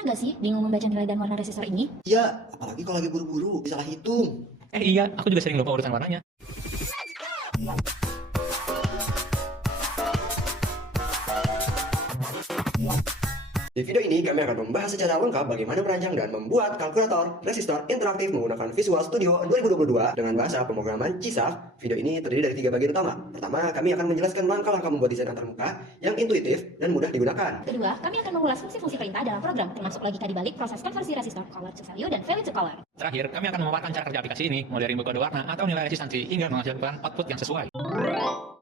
Pernah nggak sih bingung membaca nilai dan warna resistor ini? Iya, apalagi kalau lagi buru-buru, bisa salah hitung. Iya, aku juga sering lupa urutan warnanya. Di video ini kami akan membahas secara lengkap bagaimana merancang dan membuat kalkulator resistor interaktif menggunakan Visual Studio 2022 dengan bahasa pemrograman CISA. Video ini terdiri dari 3 bagian utama. Pertama, kami akan menjelaskan langkah-langkah membuat desain antarmuka yang intuitif dan mudah digunakan. Kedua, kami akan mengulas fungsi-fungsi perintah dalam program, termasuk logika di balik proses konversi resistor color to value dan value to color. Terakhir, kami akan memaparkan cara kerja aplikasi ini, mulai dari input kode warna atau nilai resistansi hingga menghasilkan output yang sesuai.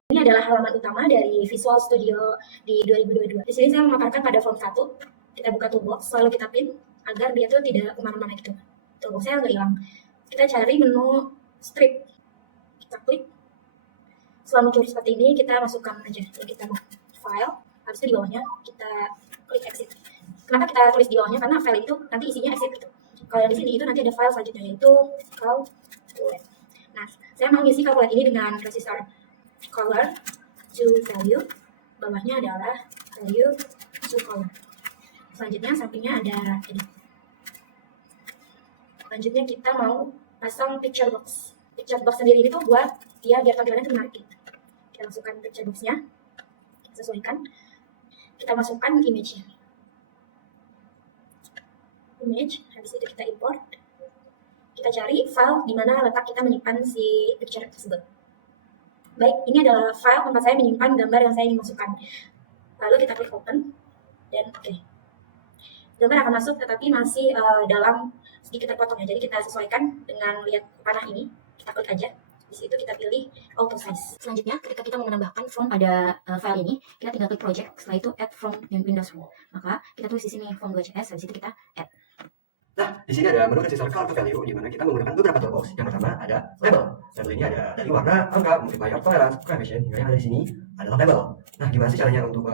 Ini adalah halaman utama dari Visual Studio di 2022. Di sini saya memaparkan pada form 1. Kita buka toolbox, selalu kita pin agar dia tuh tidak kemana-mana gitu. Toolboxnya nggak hilang. Kita cari menu strip. Kita klik. Setelah muncul seperti ini, kita masukkan aja. Jadi kita buka file, habis itu di bawahnya kita klik exit. Kenapa kita tulis di bawahnya? Karena file itu nanti isinya exit gitu. Kalau yang di sini itu nanti ada file selanjutnya yaitu calculate. Nah, saya mau ngisi calculate ini dengan resistor color to value, bawahnya adalah value to color. Selanjutnya sampingnya ada edit. Selanjutnya kita mau pasang picture box. Picture box sendiri itu buat dia biar tampilannya itu menarik. Kita masukkan picture boxnya, sesuaikan. Kita masukkan image-nya. Image, habis itu kita import. Kita cari file di mana letak kita menyimpan si picture tersebut. Baik, ini adalah file tempat saya menyimpan gambar yang saya ingin masukkan. Lalu kita klik open dan oke. Gambar akan masuk tetapi masih dalam sedikit terpotong ya. Jadi kita sesuaikan dengan lihat panah ini. Kita klik aja. Di situ kita pilih auto size. Selanjutnya ketika kita mau menambahkan form pada file ini, kita tinggal klik project. Setelah itu add from Windows Form. Maka kita tulis di sini form 2CS. Habis itu kita add. Nah, di sini ada menu resistor color to value di mana kita menggunakan beberapa toolbox. Yang pertama ada label. Label ini ada dari warna, angka, multiplier, tolerance, coefficient, hingga yang ada di sini adalah label. Nah, gimana sih caranya untuk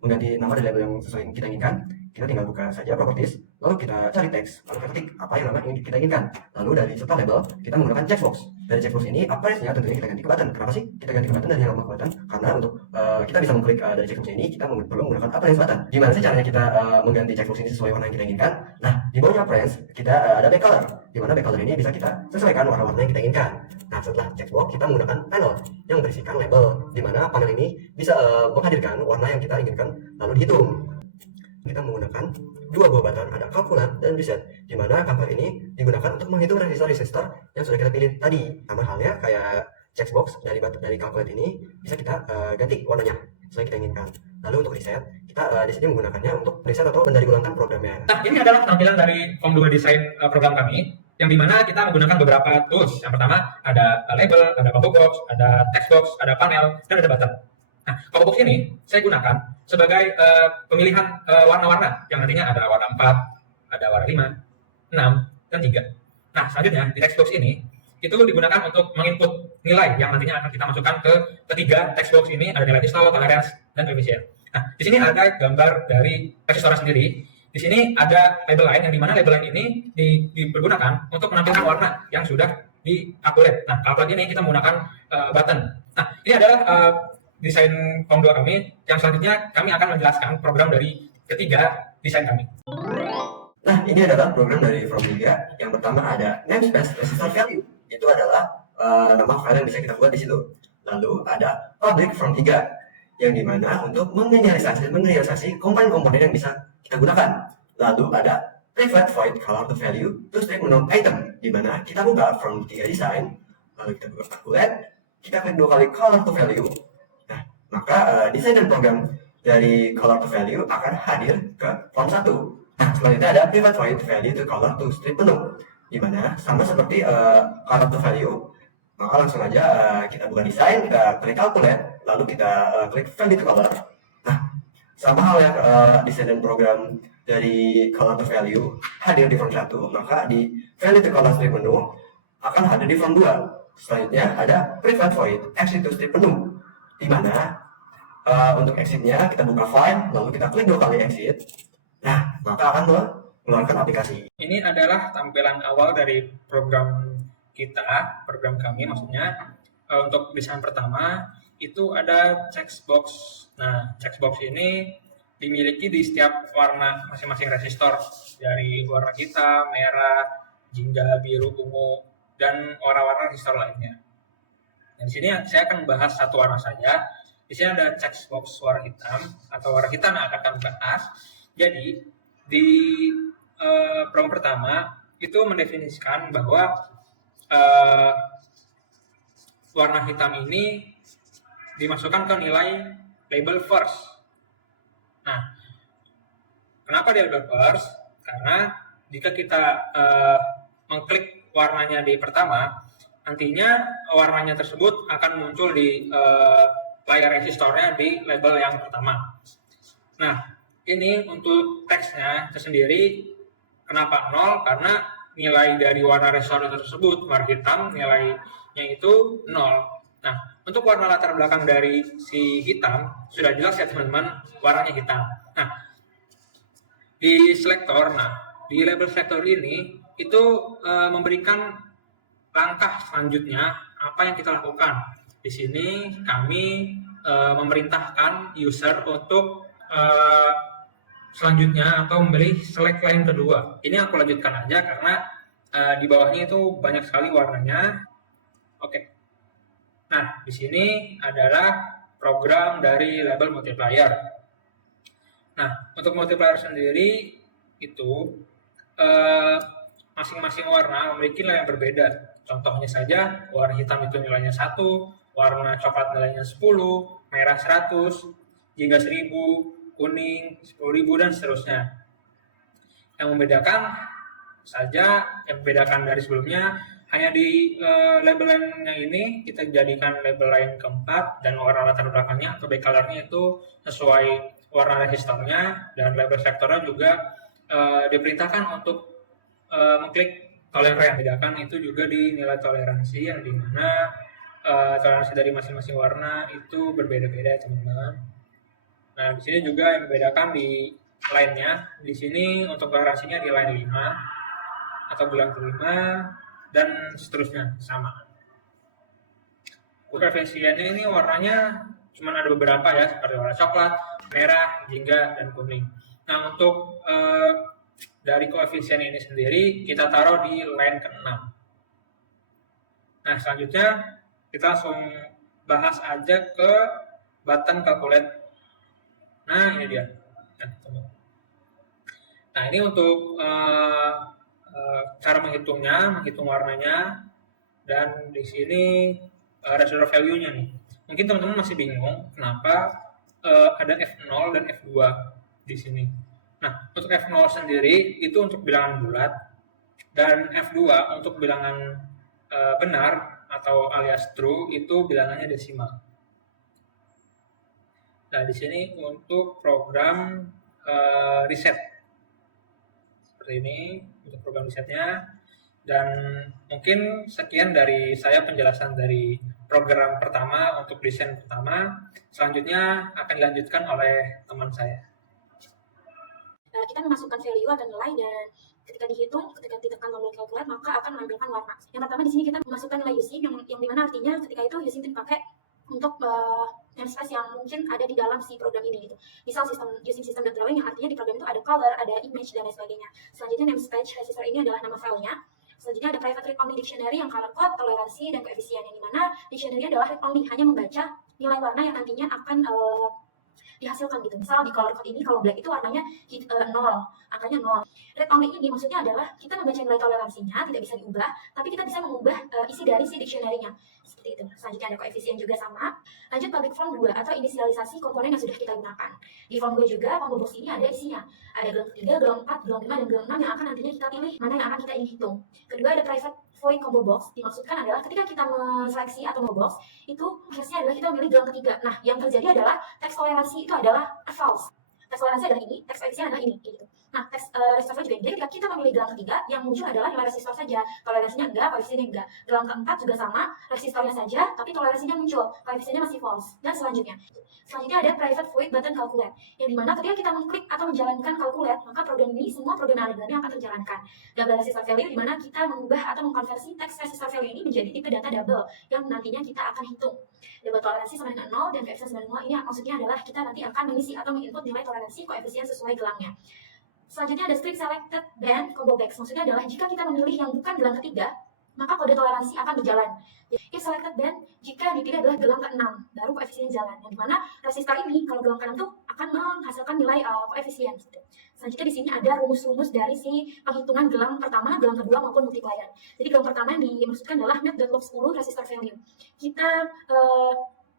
mengganti nama dari label yang sesuai yang kita inginkan? Kita tinggal buka saja properties, lalu kita cari teks, lalu kita ketik apa yang nama yang kita inginkan. Lalu dari setelah label, kita menggunakan checkbox. Dari checkbox ini, appearance-nya tentunya kita ganti ke button. Kenapa sih kita ganti ke button dari nama ke button? Karena untuk kita bisa mengklik dari checkbox ini, kita perlu menggunakan appearance button. Gimana sih caranya kita mengganti checkbox ini sesuai warna yang kita inginkan? Nah, di bawahnya appearance, kita ada back color. Di mana back color ini bisa kita sesuaikan warna-warna yang kita inginkan. Nah, setelah checkbox, kita menggunakan panel yang berisikan label. Di mana panel ini bisa menghadirkan warna yang kita inginkan, lalu dihitung. Kita menggunakan dua buah button, ada calculate dan reset, di mana calculate ini digunakan untuk menghitung resistor yang sudah kita pilih tadi. Sama halnya kayak checkbox dari calculate ini bisa kita ganti warnanya sesuai kita inginkan. Lalu untuk reset, kita di sini menggunakannya untuk reset atau mendauri ulangkan programnya. Nah, ini adalah tampilan dari form 2 desain program kami, yang dimana kita menggunakan beberapa tools. Yang pertama ada label, ada combo box, ada text box, ada panel, dan ada button. Nah, combo box ini saya gunakan sebagai pemilihan warna-warna yang nantinya ada warna 4, ada warna 5, 6, dan 3. Nah, selanjutnya di text box ini itu digunakan untuk menginput nilai yang nantinya akan kita masukkan ke ketiga text box ini. Ada nilai istilah, tolerance, dan coefficient. Nah, di sini ada gambar dari resistor sendiri. Di sini ada label lain yang dimana label lain ini dipergunakan untuk menampilkan warna yang sudah dikalkulate. Nah, calculate ini kita menggunakan button. Nah, ini adalah desain form 2 kami. Yang selanjutnya kami akan menjelaskan program dari ketiga desain kami. Nah, ini adalah program dari form 3. Yang pertama ada namespace resistor value. Itu adalah nama file yang bisa kita buat di situ. Lalu ada public form 3 yang dimana untuk menginisialisasi komponen-komponen yang bisa kita gunakan. Lalu ada private void color to value to strip menu item, di mana kita buka form 3 design, lalu kita buka calculate, kita klik 2 kali color to value. Nah, maka desain dan program dari color to value akan hadir ke form 1. Nah, selanjutnya ada private void value to color to strip menu, di mana sama seperti color to value. Maka langsung aja kita buka desain, kita klik calculate, lalu kita klik value to color. Nah, sama hal yang desain dan program dari color to value hadir di form 1, maka di value to color strip menu akan hadir di form 2. Selanjutnya ada private void exit to strip menu, di mana untuk exitnya kita buka file, lalu kita klik 2 kali exit. Nah, maka akan mengeluarkan aplikasi. Ini adalah tampilan awal dari program kita, program kami maksudnya. Untuk desain pertama itu ada checkbox. Nah, checkbox ini dimiliki di setiap warna masing-masing resistor, dari warna hitam, merah, jingga, biru, ungu, dan warna-warna resistor lainnya. Dan di sini saya akan membahas satu warna saja. Di sini ada checkbox warna hitam atau warna hitam yang akan kami bahas. Jadi di program pertama itu mendefinisikan bahwa warna hitam ini dimasukkan ke nilai label first. Nah, kenapa dia label first? Karena jika kita mengklik warnanya di pertama, nantinya warnanya tersebut akan muncul di layar resistornya di label yang pertama. Nah, ini untuk teksnya tersendiri kenapa 0? Karena nilai dari warna resistor tersebut, warna hitam, nilainya itu 0. Nah, untuk warna latar belakang dari si hitam, sudah jelas ya teman-teman, warnanya hitam. Nah, di label selektor ini, itu memberikan langkah selanjutnya apa yang kita lakukan. Di sini kami memerintahkan user untuk selanjutnya atau membeli select line kedua. Ini aku lanjutkan aja karena di bawahnya itu banyak sekali warnanya. Oke. Nah, di sini adalah program dari label multiplier. Nah, untuk multiplier sendiri itu masing-masing warna memiliki nilai yang berbeda. Contohnya saja, warna hitam itu nilainya 1, warna coklat nilainya 10, merah 100, jingga 1000, kuning 10.000, dan seterusnya. Yang membedakan dari sebelumnya, hanya di label line-nya ini kita jadikan label line keempat, dan warna latar belakangnya atau backcolor-nya itu sesuai warna resistornya, dan label sektornya juga diperintahkan untuk mengklik toleran. Bedakan itu juga di nilai toleransi, yang dimana toleransi dari masing-masing warna itu berbeda-beda, teman-teman. Nah, di sini juga yang membedakan di line-nya. Di sini untuk toleransinya di line 5 atau bulan kelima, dan seterusnya sama. Koefisiennya ini warnanya cuma ada beberapa ya, seperti warna coklat, merah, jingga, dan kuning. Nah, untuk dari koefisien ini sendiri kita taruh di line ke-6. Nah, selanjutnya kita langsung bahas aja ke button calculate. Nah, ini dia. Nah, ini untuk cara menghitung warnanya, dan di sini resistor value-nya nih. Mungkin teman-teman masih bingung kenapa ada F0 dan F2 di sini. Nah, untuk F0 sendiri itu untuk bilangan bulat, dan F2 untuk bilangan benar atau alias true itu bilangannya desimal. Nah, di sini untuk program reset seperti ini untuk program resetnya. Dan mungkin sekian dari saya penjelasan dari program pertama untuk desain pertama. Selanjutnya akan dilanjutkan oleh teman saya. Kita memasukkan value atau nilai, dan ketika dihitung, ketika ditekan tombol calculate, maka akan menampilkan warna. Yang pertama di sini kita memasukkan nilai using, yang dimana artinya ketika itu using itu dipakai untuk namespace yang mungkin ada di dalam si program ini gitu. Misal using system.drawing, yang artinya di program itu ada color, ada image, dan lain sebagainya. Selanjutnya namespace resistor ini adalah nama filenya. Selanjutnya ada private read only dictionary yang color code, toleransi, dan koefisien, yang dimana dictionary adalah read only, hanya membaca nilai warna yang nantinya akan dihasilkan gitu. Misal di color code ini kalau black itu warnanya 0, angkanya 0. Read only ini maksudnya adalah kita membaca nilai toleransinya tidak bisa diubah, tapi kita bisa mengubah isi dari si dictionary-nya. Seperti itu. Selanjutnya ada koefisien juga sama. Lanjut public form 2 atau inisialisasi komponen yang sudah kita gunakan. Di form 2 juga combo box ini ada isinya. Ada gelang ketiga, gelang 4, gelang 5, dan gelang 6 yang akan nantinya kita pilih mana yang akan kita ingin hitung. Kedua ada private void combo box. Dimaksudkan adalah ketika kita menseleksi atau combo box, itu prosesnya adalah kita memilih gelang ketiga. Nah, yang terjadi adalah teks toleransi itu adalah false. Teks toleransi adalah ini, teks koefisien adalah ini, gitu. Nah, teks resistor juga. Jadi ketika kita memilih gelang ketiga, yang muncul adalah nilai resistor saja. Toleransinya enggak, koefisiennya enggak. Gelang keempat juga sama, resistornya saja, tapi toleransinya muncul, koefisiennya masih false. Dan selanjutnya ada private void button calculate, yang dimana ketika kita mengklik atau menjalankan calculate, maka program ini, semua program yang ada dalamnya akan terjalankan. Double resistor value, dimana kita mengubah atau mengkonversi teks resistor value ini menjadi tipe data double, yang nantinya kita akan hitung. Double toleransi sama dengan 0, dan koefisien sama dengan 0, ini maksudnya adalah kita nanti akan mengisi atau menginput nilai toleransi toleransi koefisien sesuai gelangnya. Selanjutnya ada strict selected band combo box. Maksudnya adalah jika kita memilih yang bukan gelang ketiga, maka kode toleransi akan berjalan. If selected band, jika dipilih adalah gelang ke-6, baru koefisien jalan. Yang dimana resistor ini, kalau gelang ke-6 tuh akan menghasilkan nilai koefisien. Gitu. Selanjutnya di sini ada rumus-rumus dari si penghitungan gelang pertama, gelang kedua maupun multiplier. Jadi gelang pertama yang dimaksudkan adalah math.log10 resistor value. Kita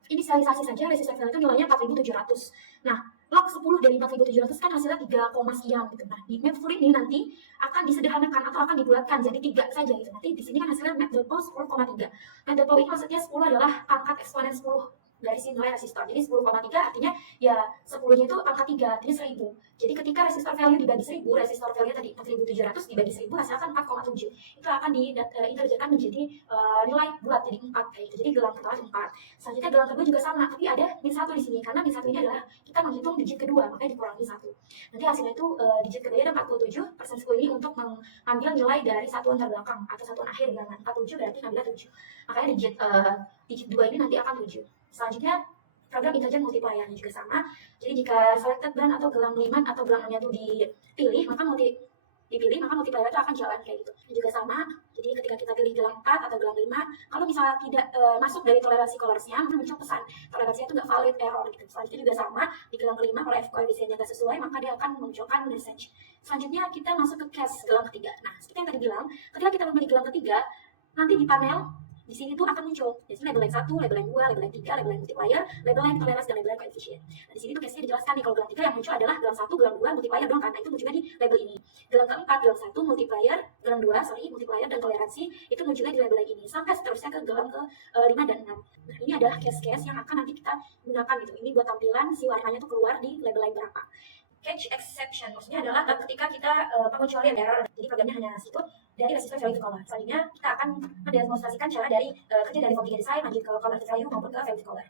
inisialisasi saja resistor value itu nilainya 4700. Nah, log 10 dari 4700 kan hasilnya 3, sekian gitu. Nah, di map ini nanti akan disederhanakan atau akan dibulatkan jadi 3 saja gitu. Nanti di sini kan hasilnya map.pow 10,3. Map.pow ini maksudnya 10 adalah pangkat eksponen 10 dari si nilai resistor. Jadi 10,3 artinya ya 10-nya itu angka 3, artinya 1000. Jadi ketika resistor value dibagi 1000, resistor value tadi 4700 dibagi 1000 hasilkan 4,7. Itu akan diintegrasikan menjadi nilai bulat jadi 4 kayak gitu. Jadi gelang pertama 4. Selanjutnya gelang kedua juga sama, tapi ada min 1 di sini karena min 1 ini adalah kita menghitung digit kedua, makanya dikurangi 1. Nanti hasilnya itu digit kedua ada 47, persen 10 ini untuk mengambil nilai dari satuan terbelakang atau satuan akhir bilangan. 47 berarti ngambilnya 7. Makanya digit 2 ini nanti akan 7. Selanjutnya program integer multiplier juga sama. Jadi jika selected band atau gelang 5 atau gelang 6 itu dipilih, maka multiplier itu akan jalan kayak gitu. Ini juga sama. Jadi ketika kita pilih gelang 4 atau gelang 5, kalau misalnya tidak masuk dari toleransi colorsnya, maka muncul pesan toleransinya itu nggak valid error gitu. Selanjutnya juga sama, di gelang kelima kalau F koefisiennya nggak sesuai, maka dia akan memunculkan message. Selanjutnya kita masuk ke case gelang ketiga. Nah, seperti yang tadi bilang, ketika kita memilih gelang ketiga, nanti di panel di sini tuh akan muncul jadi label yang 1, label yang 2, label yang 3, label yang multiplier, label yang toleransi dan label yang koefisien. Nah, di sini tuh case-nya dijelaskan nih kalau gelang 3 yang muncul adalah gelang 1, gelang 2, multiplier doang kan. Nah, itu munculnya di label ini. Gelang keempat, gelang 1, multiplier, gelang 2, multiplier dan toleransi itu munculnya di label yang ini sampai seterusnya ke gelang ke 5 dan 6. Nah, ini adalah case-case yang akan nanti kita gunakan gitu. Ini buat tampilan si warnanya tuh keluar di label yang berapa. Catch exception maksudnya adalah ketika kita pengecualian error, jadi programnya hanya situ dari resistor value to color. Selanjutnya kita akan mendemonstrasikan cara dari kerja dari form 3 design lanjut ke color to value maupun ke value to color.